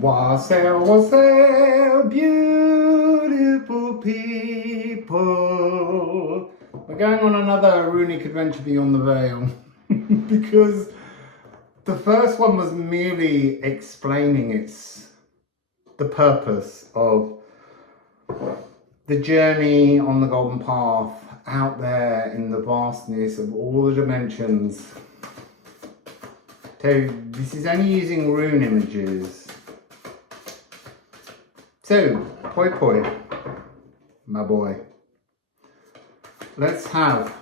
Wassail, wassail, beautiful people. We're going on another runic adventure beyond the veil because the first one was merely explaining the purpose of the journey on the golden path out there in the vastness of all the dimensions. So this is only using rune images. So, poi poi, my boy, let's have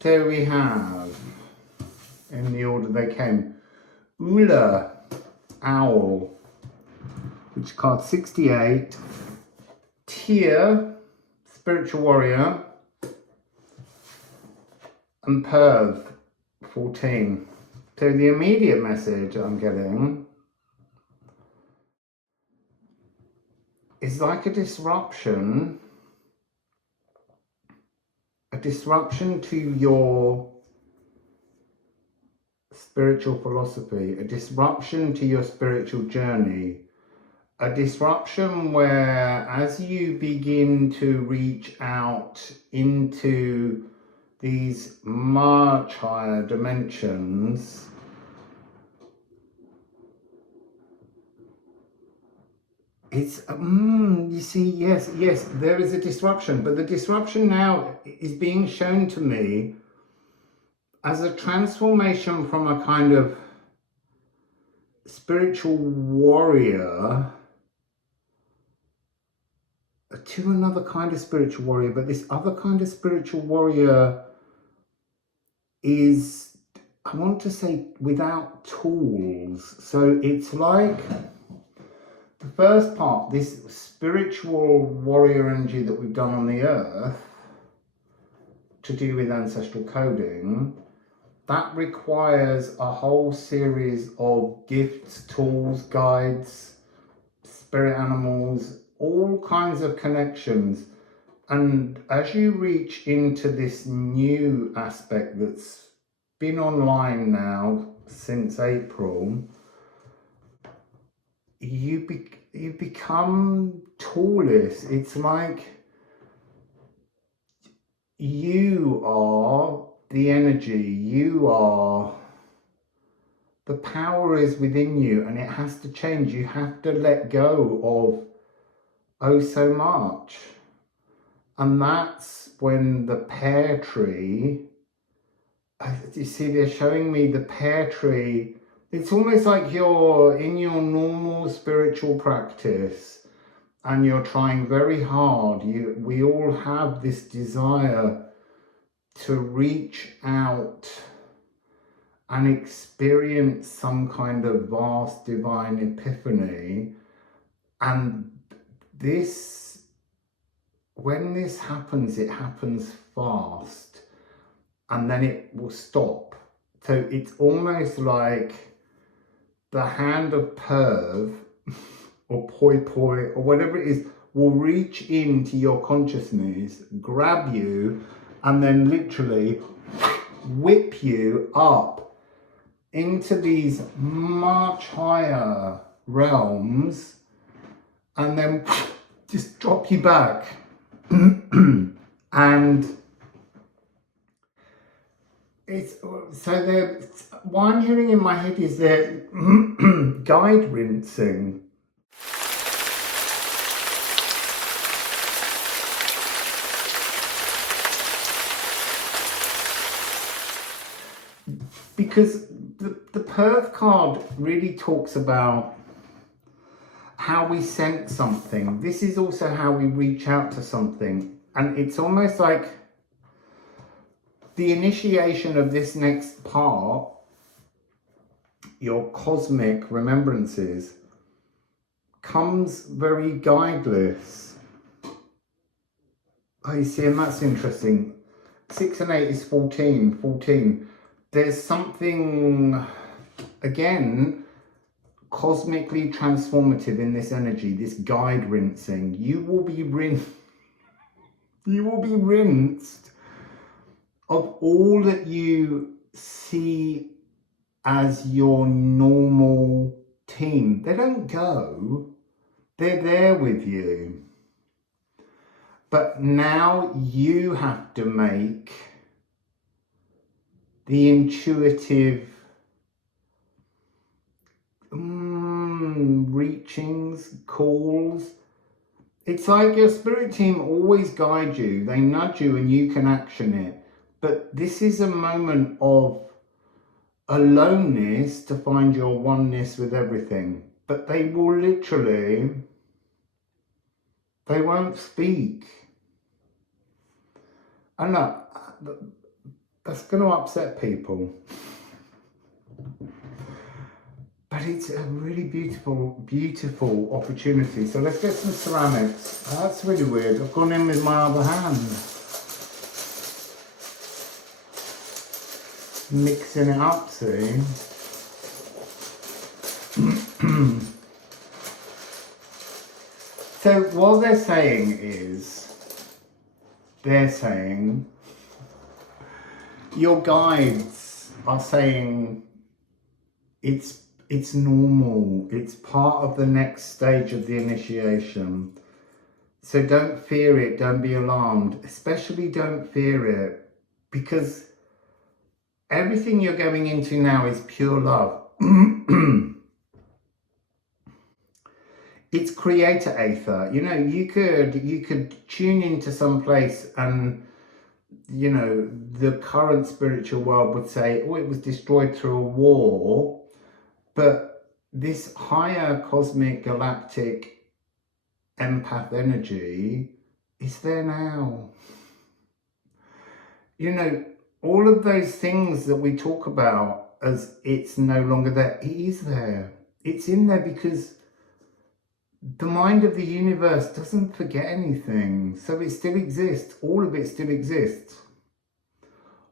so we have, in the order they came, Ula, Owl, which is card 68, Tyr, Spiritual Warrior, and Perv, 14. So the immediate message I'm getting is like a disruption to your spiritual philosophy, a disruption to your spiritual journey, a disruption where as you begin to reach out into these much higher dimensions, it's you see, yes, there is a disruption, but the disruption now is being shown to me as a transformation from a kind of spiritual warrior to another kind of spiritual warrior. But this other kind of spiritual warrior is, I want to say, without tools. So it's like the first part, this spiritual warrior energy that we've done on the earth to do with ancestral coding, that requires a whole series of gifts, tools, guides, spirit animals, all kinds of connections. And as you reach into this new aspect that's been online now since April, you become toolless. It's like you are the energy, you are, the power is within you, and it has to change. You have to let go of oh so much. And that's when the pear tree, you see, they're showing me the pear tree. It's almost like you're in your normal spiritual practice and you're trying very hard. We all have this desire to reach out and experience some kind of vast divine epiphany. And this, when this happens, it happens fast and then it will stop. So it's almost like the hand of Perv or Poi Poi or whatever it is will reach into your consciousness, grab you, and then literally whip you up into these much higher realms and then just drop you back. And it's so there. What I'm hearing in my head is the guide rinsing. Because the Perth card really talks about how we sense something. This is also how we reach out to something. And it's almost like the initiation of this next part, your cosmic remembrances, comes very guideless. Oh, you see, and that's interesting. 6 and 8 is 14. There's something, again, cosmically transformative in this energy, this guide rinsing. You will be rinsed of all that you see as your normal team. They don't go, they're there with you. But now you have to make the intuitive reachings, calls. It's like your spirit team always guide you, they nudge you and you can action it. But this is a moment of aloneness to find your oneness with everything. But they will literally, they won't speak. And that's going to upset people. But it's a really beautiful, beautiful opportunity. So let's get some ceramics. That's really weird. I've gone in with my other hand. Mixing it up, see? So what they're saying is, your guides are saying it's normal, it's part of the next stage of the initiation. So don't fear it, don't be alarmed, especially don't fear it, because everything you're going into now is pure love. It's creator aether. You know, you could tune into some place and, you know, the current spiritual world would say, oh, it was destroyed through a war. But this higher cosmic galactic empath energy is there now. You know, all of those things that we talk about as it's no longer there, it is there. It's in there because the mind of the universe doesn't forget anything. So it still exists. All of it still exists.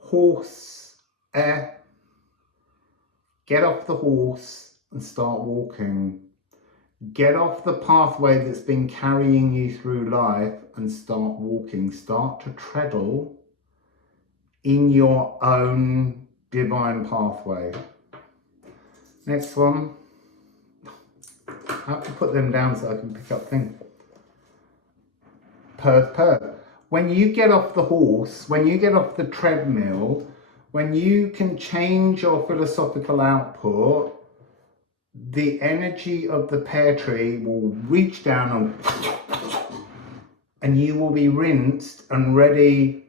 Horse, air. Get off the horse and start walking. Get off the pathway that's been carrying you through life and start walking. Start to treadle in your own divine pathway. Next one. I have to put them down so I can pick up things. Perth. When you get off the horse, when you get off the treadmill, when you can change your philosophical output, the energy of the pear tree will reach down and you will be rinsed and ready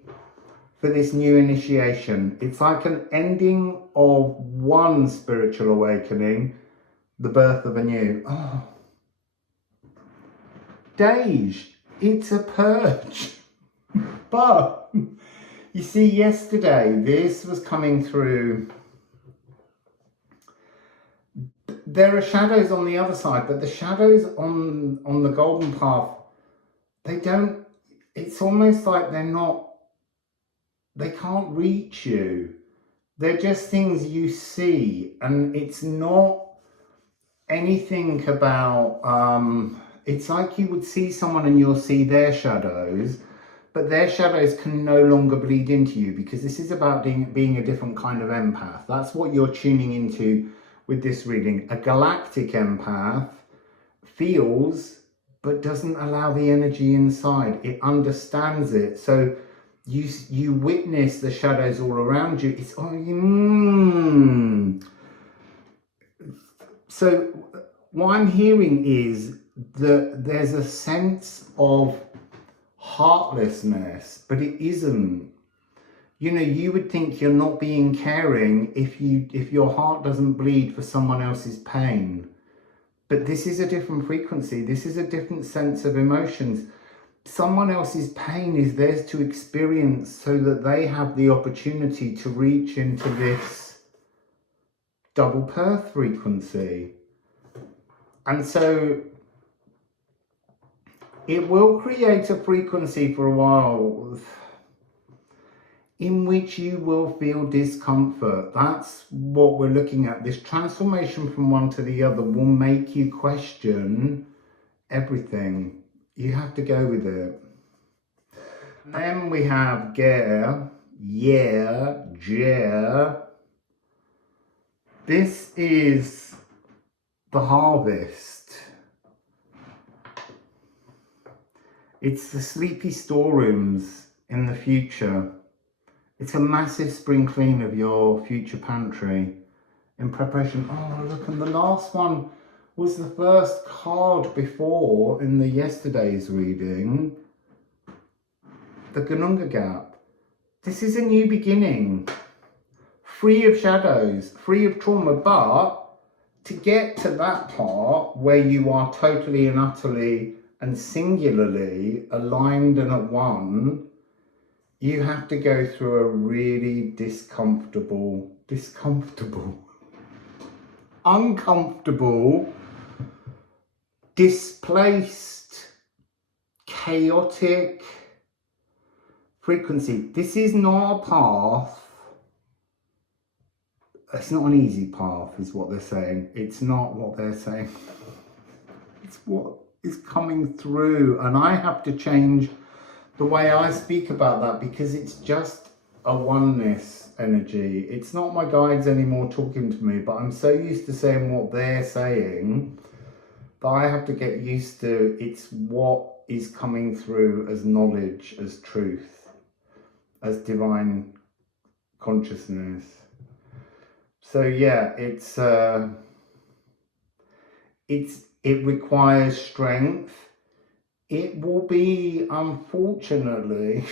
for this new initiation. It's like an ending of one spiritual awakening, the birth of a new. Oh. Dej, it's a purge. But you see, yesterday this was coming through. There are shadows on the other side, but the shadows on the golden path, they don't, it's almost like they can't reach you. They're just things you see, and it's not anything about, it's like you would see someone and you'll see their shadows, but their shadows can no longer bleed into you, because this is about being a different kind of empath. That's what you're tuning into with this reading. A galactic empath feels, but doesn't allow the energy inside. It understands it. So you witness the shadows all around you. It's So what I'm hearing is that there's a sense of heartlessness, but it isn't. You know, you would think you're not being caring if your heart doesn't bleed for someone else's pain. But this is a different frequency. This is a different sense of emotions. Someone else's pain is theirs to experience so that they have the opportunity to reach into this double birth frequency. And so it will create a frequency for a while in which you will feel discomfort. That's what we're looking at. This transformation from one to the other will make you question everything. You have to go with it. Then we have Ger, yeah, yeah. This is the harvest. It's the sleepy storerooms in the future. It's a massive spring clean of your future pantry in preparation. Oh, look, and the last one was the first card before in the yesterday's reading. The Gununga Gap. This is a new beginning. Free of shadows, free of trauma, but to get to that part where you are totally and utterly and singularly aligned and at one, you have to go through a really uncomfortable, displaced, chaotic frequency. This is not a path. It's not an easy path, is what they're saying. It's not what they're saying. It's what is coming through. And I have to change the way I speak about that because it's just a oneness energy. It's not my guides anymore talking to me, but I'm so used to saying what they're saying that I have to get used to it's what is coming through as knowledge, as truth, as divine consciousness. So yeah, it requires strength. It will be, unfortunately,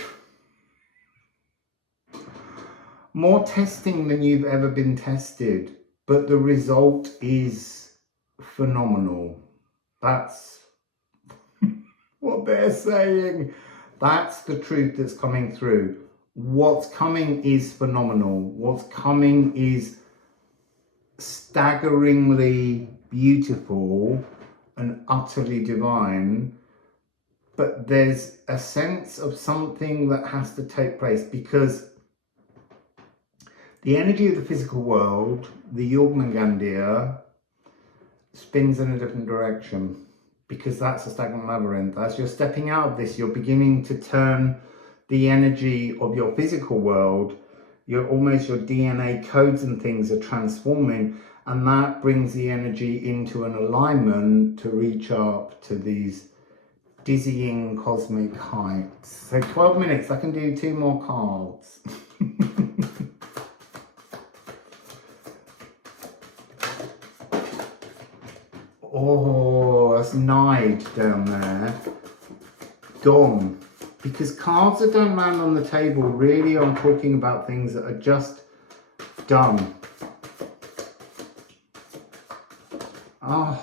more testing than you've ever been tested, but the result is phenomenal. That's what they're saying. That's the truth that's coming through. What's coming is phenomenal. What's coming is staggeringly beautiful and utterly divine, but there's a sense of something that has to take place because the energy of the physical world, the Yogmangandia, spins in a different direction because that's a stagnant labyrinth. As you're stepping out of this, you're beginning to turn the energy of your physical world. Your DNA codes and things are transforming, and that brings the energy into an alignment to reach up to these dizzying cosmic heights. So 12 minutes, I can do 2 more cards. Oh, that's Nide down there. Gone. Because cards that don't land on the table, really I'm talking about things that are just done. Oh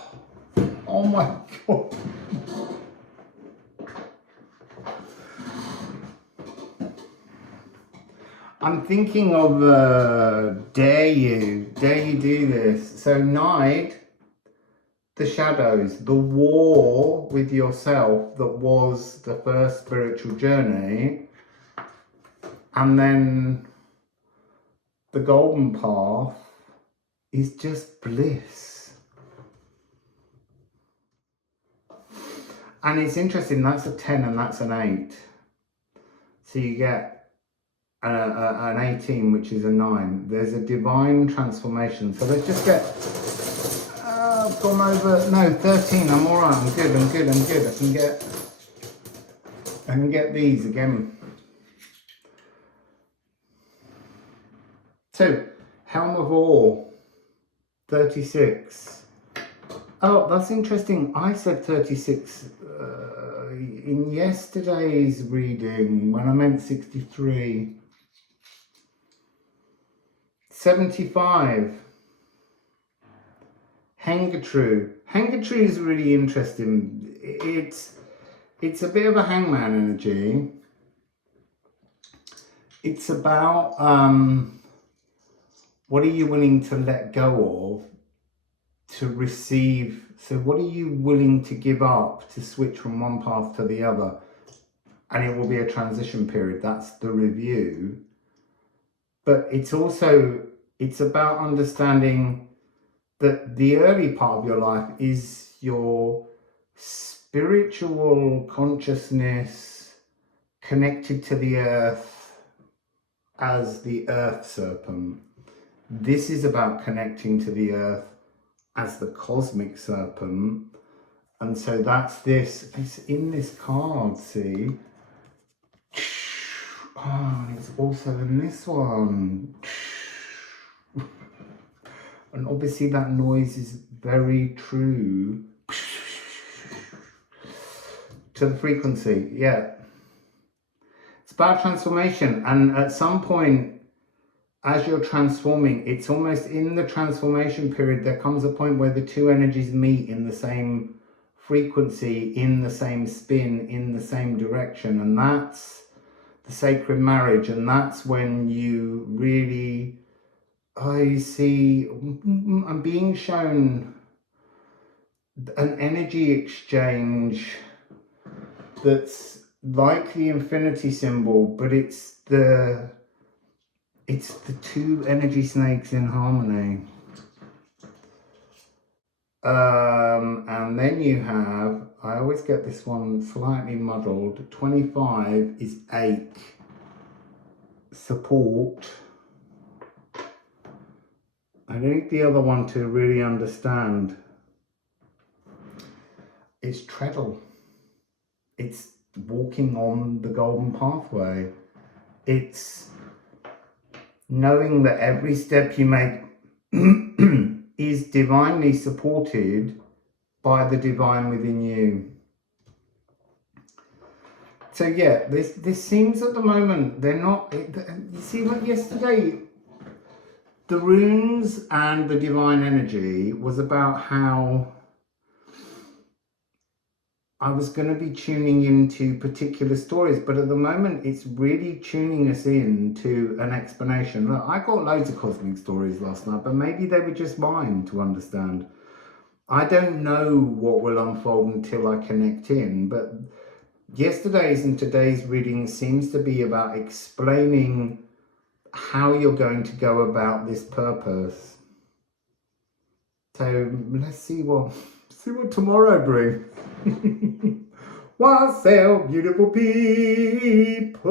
my God. I'm thinking of dare you do this. So Nide, the shadows, the war with yourself that was the first spiritual journey, and then the golden path is just bliss. And it's interesting, that's a 10 and that's an 8. So you get an 18, which is a 9. There's a divine transformation. So let's just get, I've gone over, no, 13, I'm all right, I'm good. I can get these again. So, Helm of Ore, 36. Oh, that's interesting. I said 36 in yesterday's reading when I meant 63. 75. Hengetru. Hengetru is really interesting. It's a bit of a hangman energy. It's about what are you willing to let go of to receive? So what are you willing to give up to switch from one path to the other? And it will be a transition period. That's the review. But it's also, it's about understanding that the early part of your life is your spiritual consciousness connected to the earth as the earth serpent. This is about connecting to the earth as the cosmic serpent. And so that's this. It's in this card, see? Oh, it's also in this one. And obviously that noise is very true to the frequency. Yeah. It's about transformation. And at some point, as you're transforming, it's almost in the transformation period, there comes a point where the two energies meet in the same frequency, in the same spin, in the same direction. And that's the sacred marriage. And that's when you really, I see, I'm being shown an energy exchange that's like the infinity symbol, but it's the two energy snakes in harmony. And then you have, I always get this one slightly muddled, 25 is ache, support. I need the other one to really understand. It's treadle. It's walking on the golden pathway. It's knowing that every step you make is divinely supported by the divine within you. So yeah, this seems at the moment, they're not, you see, like yesterday, the runes and the divine energy was about how I was going to be tuning into particular stories, but at the moment it's really tuning us in to an explanation. Look, I got loads of cosmic stories last night, but maybe they were just mine to understand. I don't know what will unfold until I connect in, but yesterday's and today's reading seems to be about explaining how you're going to go about this purpose. So let's see what tomorrow brings. Wassail, beautiful people.